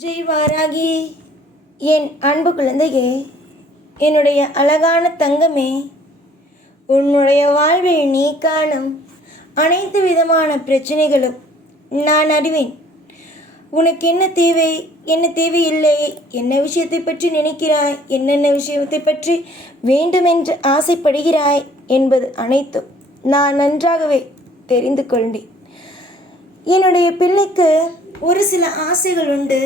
ஜெய் வாராகி என் அன்பு குழந்தையே என்னுடைய அழகான தங்கமே உன்னுடைய வாழ்வில் நீ காணும் அனைத்து விதமான பிரச்சனைகளும் நான் அறிவேன். உனக்கு என்ன தேவை என்ன தேவை இல்லை என்ன விஷயத்தை பற்றி நினைக்கிறாய் என்னென்ன விஷயத்தை பற்றி வேண்டுமென்று ஆசைப்படுகிறாய் என்பது அனைத்தும் நான் நன்றாகவே தெரிந்து கொண்டேன். என்னுடைய பிள்ளைக்கு ஒரு சில ஆசைகள் உண்டு.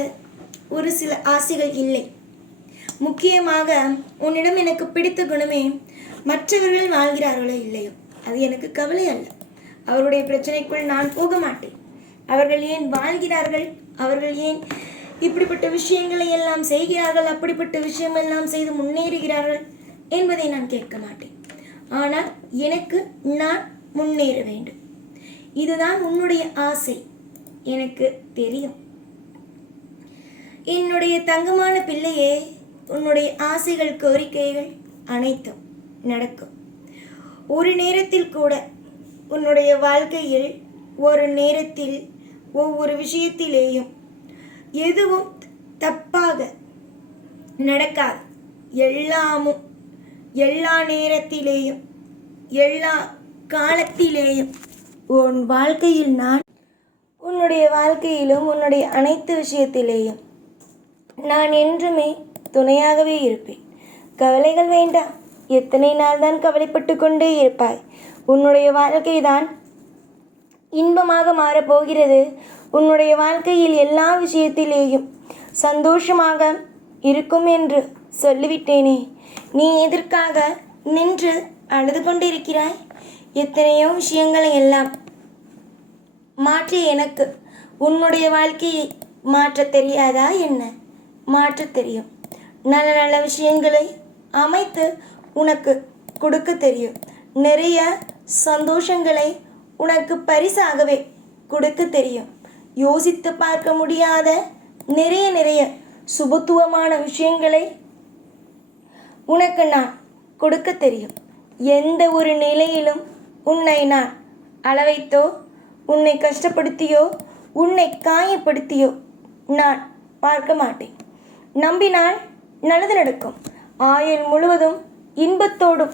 ஒரு சில ஆசைகள் இல்லை. முக்கியமாக உன்னிடம் எனக்கு பிடித்த குணமே மற்றவர்கள் வாழ்கிறார்களோ இல்லையோ அது எனக்கு கவலை அல்ல. அவருடைய பிரச்சனைக்குள் நான் போக மாட்டேன். அவர்கள் ஏன் வாழ்கிறார்கள்? அவர்கள் ஏன் இப்படிப்பட்ட விஷயங்களை எல்லாம் செய்கிறார்கள்? அப்படிப்பட்ட விஷயம் எல்லாம் செய்து முன்னேறுகிறார்கள் என்பதை நான் கேட்க மாட்டேன். ஆனால் எனக்கு நான் முன்னேற வேண்டும். இதுதான் உன்னுடைய ஆசை. எனக்கு தெரியும். என்னுடைய தங்கமான பிள்ளையே உன்னுடைய ஆசைகள் கோரிக்கைகள் அனைத்தும் நடக்கும். ஒரு நேரத்தில் கூட உன்னுடைய வாழ்க்கையில் ஒரு நேரத்தில் ஒவ்வொரு விஷயத்திலேயும் எதுவும் தப்பாக நடக்காது. எல்லாமும் எல்லா நேரத்திலேயும் எல்லா காலத்திலேயும் உன் வாழ்க்கையில் நான் உன்னுடைய வாழ்க்கையிலும் உன்னுடைய அனைத்து விஷயத்திலேயும் நான் என்றுமே துணையாகவே இருப்பேன். கவலைகள் வேண்டாம். எத்தனை நாள் தான் கவலைப்பட்டு கொண்டே இருப்பாய்? உன்னுடைய வாழ்க்கை தான் இன்பமாக மாறப்போகிறது உன்னுடைய வாழ்க்கையில் எல்லா விஷயத்திலேயும் சந்தோஷமாக இருக்கும் என்று சொல்லிவிட்டேனே. நீ எதற்காக நின்று அழுது கொண்டிருக்கிறாய்? எத்தனையோ விஷயங்களை எல்லாம் மாற்றி எனக்கு உன்னுடைய வாழ்க்கையை மாற்ற தெரியாதா என்ன? மாற்றத் தெரியும். நல்ல நல்ல விஷயங்களை அமைத்து உனக்கு கொடுக்க தெரியும். நிறைய சந்தோஷங்களை உனக்கு பரிசாகவே கொடுக்க தெரியும். யோசித்து பார்க்க முடியாத நிறைய நிறைய சுபத்துவமான விஷயங்களை உனக்கு நான் கொடுக்க தெரியும். எந்த ஒரு நிலையிலும் உன்னை நான் அளவைத்தோ உன்னை கஷ்டப்படுத்தியோ உன்னை காயப்படுத்தியோ நான் பார்க்க மாட்டேன். நம்பினால் நல்லது நடக்கும். ஆயுள் முழுவதும் இன்பத்தோடும்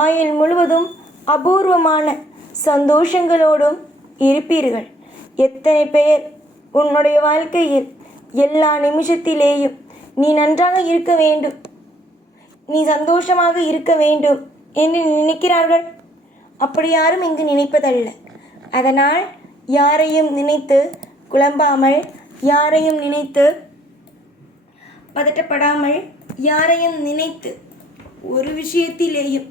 ஆயுள் முழுவதும் அபூர்வமான சந்தோஷங்களோடும் இருப்பீர்கள். எத்தனை பேர் உன்னுடைய வாழ்க்கையில் எல்லா நிமிஷத்திலேயும் நீ நன்றாக இருக்க வேண்டும் நீ சந்தோஷமாக இருக்க வேண்டும் என்று நினைக்கிறார்கள்? அப்படி யாரும் இங்கு நினைப்பதல்ல. அதனால் யாரையும் நினைத்து குழம்பாமல் யாரையும் நினைத்து பதட்டப்படாமல் யாரையும் நினைத்து ஒரு விஷயத்திலேயும்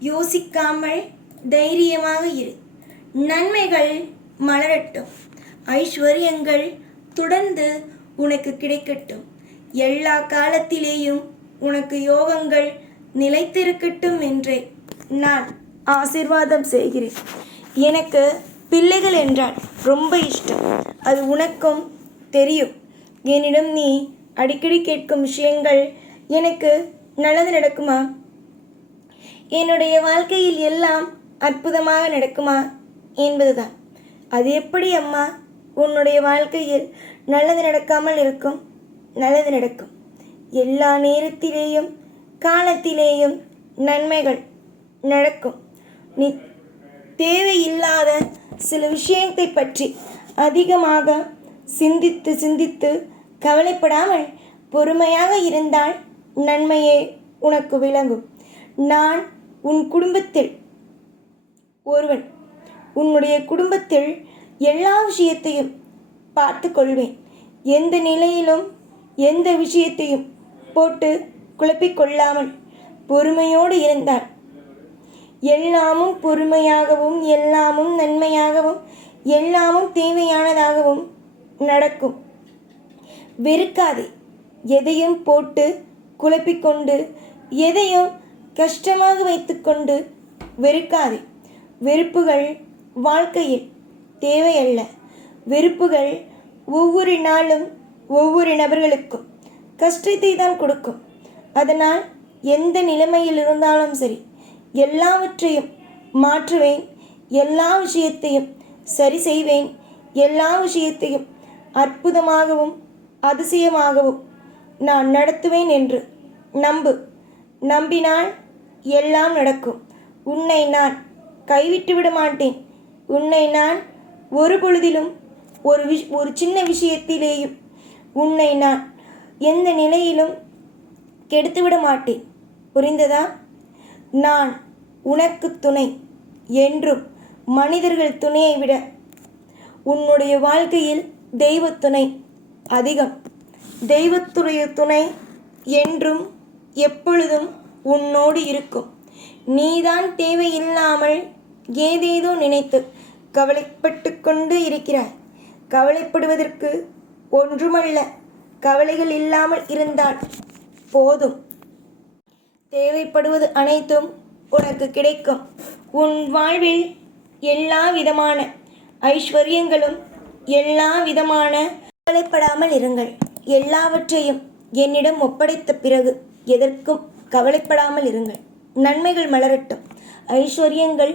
யோசிக்காமல் தைரியமாக இரு. நன்மைகள் மலரட்டும். ஐஸ்வர்யங்கள் தொடர்ந்து உனக்கு கிடைக்கட்டும். எல்லா காலத்திலேயும் உனக்கு யோகங்கள் நிலைத்திருக்கட்டும் என்றே நான் ஆசிர்வாதம் செய்கிறேன். எனக்கு பிள்ளைகள் என்றால் ரொம்ப இஷ்டம். அது உனக்கும் தெரியும். என்னிடம் நீ அடிக்கடி கேட்கும் விஷயங்கள் எனக்கு நல்லது நடக்குமா? என்னுடைய வாழ்க்கையில் எல்லாம் அற்புதமாக நடக்குமா என்பதுதான். அது எப்படி அம்மா? உன்னுடைய வாழ்க்கையில் நல்லது நடக்காமல் இருக்கும். நல்லது நடக்கும். எல்லா நேரத்திலேயும் காலத்திலேயும் நன்மைகள் நடக்கும். நீ தேவையில்லாத சில விஷயத்தை பற்றி அதிகமாக சிந்தித்து சிந்தித்து கவலைப்படாமல் பொறுமையாக இருந்தால் நன்மையே உனக்கு விளங்கும். நான் உன் குடும்பத்தில் ஒருவன். உன்னுடைய குடும்பத்தில் எல்லா விஷயத்தையும் பார்த்து கொள்வேன். எந்த நிலையிலும் எந்த விஷயத்தையும் போட்டு குழப்பிக் கொள்ளாமல் பொறுமையோடு இருந்தால் எல்லாமும் பொறுமையாகவும் எல்லாமும் நன்மையாகவும் எல்லாமும் தேவையானதாகவும் நடக்கும். வெறுக்காதே. எதையும் போட்டு குழப்பிக்கொண்டு எதையும் கஷ்டமாக வைத்துக்கொண்டு வெறுக்காதே. வெறுப்புகள் வாழ்க்கையில் தேவையல்ல. வெறுப்புகள் ஒவ்வொரு நாளும் ஒவ்வொரு நபர்களுக்கும் கஷ்டத்தை தான் கொடுக்கும். அதனால் எந்த நிலைமையில் இருந்தாலும் சரி எல்லாவற்றையும் மாற்றுவேன் எல்லா விஷயத்தையும் சரி செய்வேன் எல்லா விஷயத்தையும் அற்புதமாகவும் அதிசயமாகவும் நான் நடத்துவேன் என்று நம்பு. நம்பினால் எல்லாம் நடக்கும். உன்னை நான் கைவிட்டு விட மாட்டேன். உன்னை நான் ஒரு பொழுதிலும் ஒரு விஷ் ஒரு சின்ன விஷயத்திலேயும் உன்னை நான் எந்த நிலையிலும் கெடுத்துவிட மாட்டேன். புரிந்ததா? நான் உனக்கு துணை என்றும் மனிதர்கள் துணையை விட உன்னுடைய வாழ்க்கையில் தெய்வ துணை அதிகம். தெய்வத்துடைய துணை என்றும் எப்பொழுதும் உன்னோடு இருக்கும். நீதான் தேவையில்லாமல் ஏதேதோ நினைத்து கவலைப்பட்டு கொண்டு இருக்கிறாய். கவலைப்படுவதற்கு ஒன்றுமல்ல கவலைகள் இல்லாமல் இருந்தால் போதும். தேவைப்படுவது அனைத்தும் உனக்கு கிடைக்கும். உன் வாழ்வில் எல்லா விதமான ஐஸ்வர்யங்களும் எல்லா விதமான கவலைப்படாமல் இருங்கள். எல்லாவற்றையும் என்னிடம் ஒப்படைத்த பிறகு எதற்கும் கவலைப்படாமல் இருங்கள். நன்மைகள் மலரட்டும். ஐஸ்வர்யங்கள்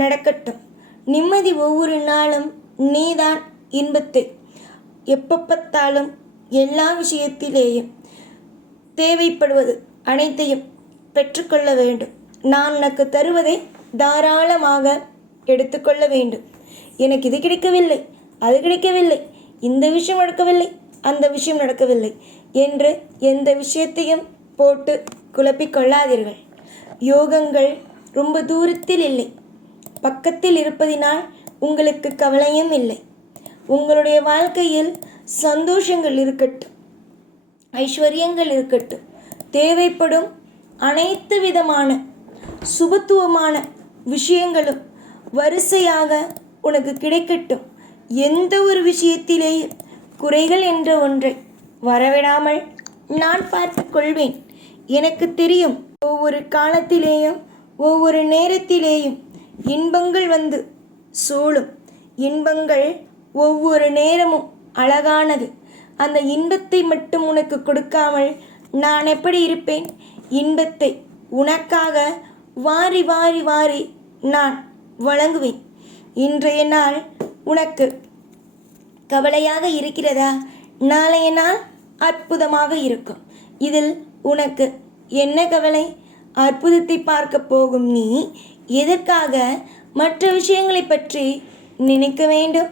நடக்கட்டும். நிம்மதி ஒவ்வொரு நாளும் நீதான் இன்பத்தை. எப்பப்பத்தாலும் எல்லா விஷயத்திலேயும் தேவைப்படுவது அனைத்தையும் பெற்றுக்கொள்ள வேண்டும். நான் உனக்கு தருவதை தாராளமாக எடுத்துக்கொள்ள வேண்டும். எனக்கு இது கிடைக்கவில்லை அது கிடைக்கவில்லை. இந்த விஷயம் நடக்கவில்லை அந்த விஷயம் நடக்கவில்லை என்று எந்த விஷயத்தையும் போட்டு குழப்பிக்கொள்ளாதீர்கள் யோகங்கள் ரொம்ப தூரத்தில் இல்லை. பக்கத்தில் இருப்பதினால் உங்களுக்கு கவலையும் இல்லை. உங்களுடைய வாழ்க்கையில் சந்தோஷங்கள் இருக்கட்டும் ஐஸ்வர்யங்கள் இருக்கட்டும் தேவைப்படும் அனைத்து விதமான சுபத்துவமான விஷயங்களும் வரிசையாக உனக்கு கிடைக்கட்டும். எந்த ஒரு விஷயத்திலேயும் குறைகள் என்ற ஒன்றை வரவிடாமல் நான் பார்த்து கொள்வேன். எனக்கு தெரியும் ஒவ்வொரு காலத்திலேயும் ஒவ்வொரு நேரத்திலேயும் இன்பங்கள் வந்து சூழும். இன்பங்கள் ஒவ்வொரு நேரமும் அழகானது. அந்த இன்பத்தை மட்டும் உனக்கு கொடுக்காமல் நான் எப்படி இருப்பேன்? இன்பத்தை உனக்காக வாரி வாரி வாரி நான் வழங்குவேன். இன்றைய நாள் உனக்கு கவலையாக இருக்கிறதா? நாளைய நாள் அற்புதமாக இருக்கும். இதில் உனக்கு என்ன கவலை? அற்புதத்தை பார்க்க போகும் நீ எதற்காக மற்ற விஷயங்களை பற்றி நினைக்க வேண்டும்?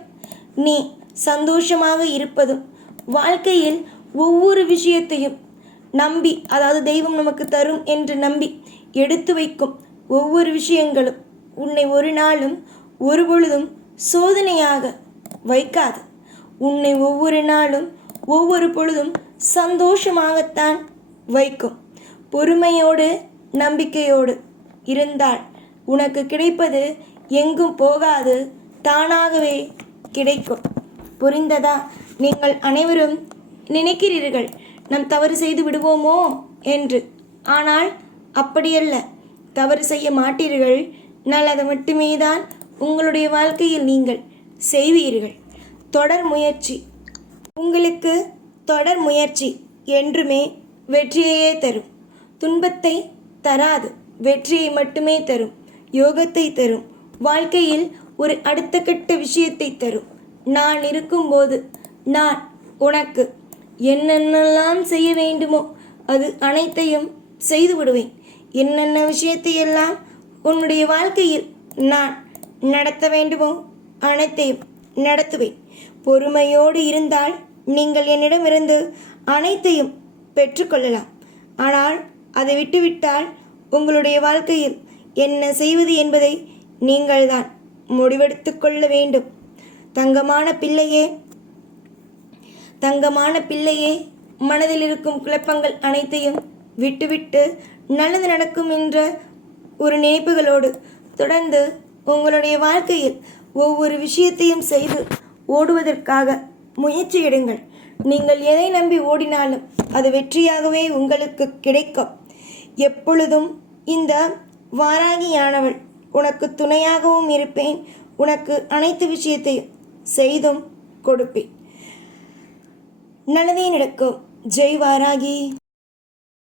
நீ சந்தோஷமாக இருப்பதும் வாழ்க்கையில் ஒவ்வொரு விஷயத்தையும் நம்பி அதாவது தெய்வம் நமக்கு தரும் என்று நம்பி எடுத்து வைக்கும் ஒவ்வொரு விஷயங்களும் உன்னை ஒரு நாளும் ஒரு பொழுதும் சோதனையாக வைக்காது. உன்னை ஒவ்வொரு நாளும் ஒவ்வொரு பொழுதும் சந்தோஷமாகத்தான் வைக்கும். பொறுமையோடு நம்பிக்கையோடு இருந்தால் உனக்கு கிடைப்பது எங்கும் போகாது தானாகவே கிடைக்கும். புரிந்ததா? நீங்கள் அனைவரும் நினைக்கிறீர்கள் நம் தவறு செய்து விடுவோமோ என்று. ஆனால் அப்படியல்ல. தவறு செய்ய மாட்டீர்கள் நல்லது மட்டுமே தான் உங்களுடைய வாழ்க்கையில் நீங்கள் செய்வீர்கள். தொடர் முயற்சி. உங்களுக்கு தொடர் முயற்சி என்றுமே வெற்றியையே தரும். துன்பத்தை தராது வெற்றியை மட்டுமே தரும். யோகத்தை தரும். வாழ்க்கையில் ஒரு அடுத்த கட்ட விஷயத்தை தரும். நான் இருக்கும்போது நான் உனக்கு என்னென்னலாம் செய்ய வேண்டுமோ அது அனைத்தையும் செய்து விடுவேன். என்னென்ன விஷயத்தையெல்லாம் உன்னுடைய வாழ்க்கையில் நான் நடத்த வேண்டுமோ? அனைத்தையும் நடத்துவேன். பொறுமையோடு இருந்தால் நீங்கள் என்னிடமிருந்து அனைத்தையும் பெற்றுக்கொள்ளலாம் ஆனால் அதை விட்டுவிட்டால் உங்களுடைய வாழ்க்கையில் என்ன செய்வது என்பதை நீங்கள்தான் முடிவெடுத்து கொள்ள வேண்டும். தங்கமான பிள்ளையே தங்கமான பிள்ளையே மனதில் இருக்கும் குழப்பங்கள் அனைத்தையும் விட்டுவிட்டு நல்லது நடக்கும் என்ற ஒரு நினைப்புகளோடு தொடர்ந்து உங்களுடைய வாழ்க்கையில் ஒவ்வொரு விஷயத்தையும் செய்து ஓடுவதற்காக முயற்சி எடுங்கள். நீங்கள் எதை நம்பி ஓடினாலும் அது வெற்றியாகவே உங்களுக்கு கிடைக்கும். எப்பொழுதும் இந்த வாராகியானவள் உனக்கு துணையாகவும் இருப்பேன். உனக்கு அனைத்து விஷயத்தையும் செய்தும் கொடுப்பேன். நல்லதே நடக்கும். ஜெய் வாராகி.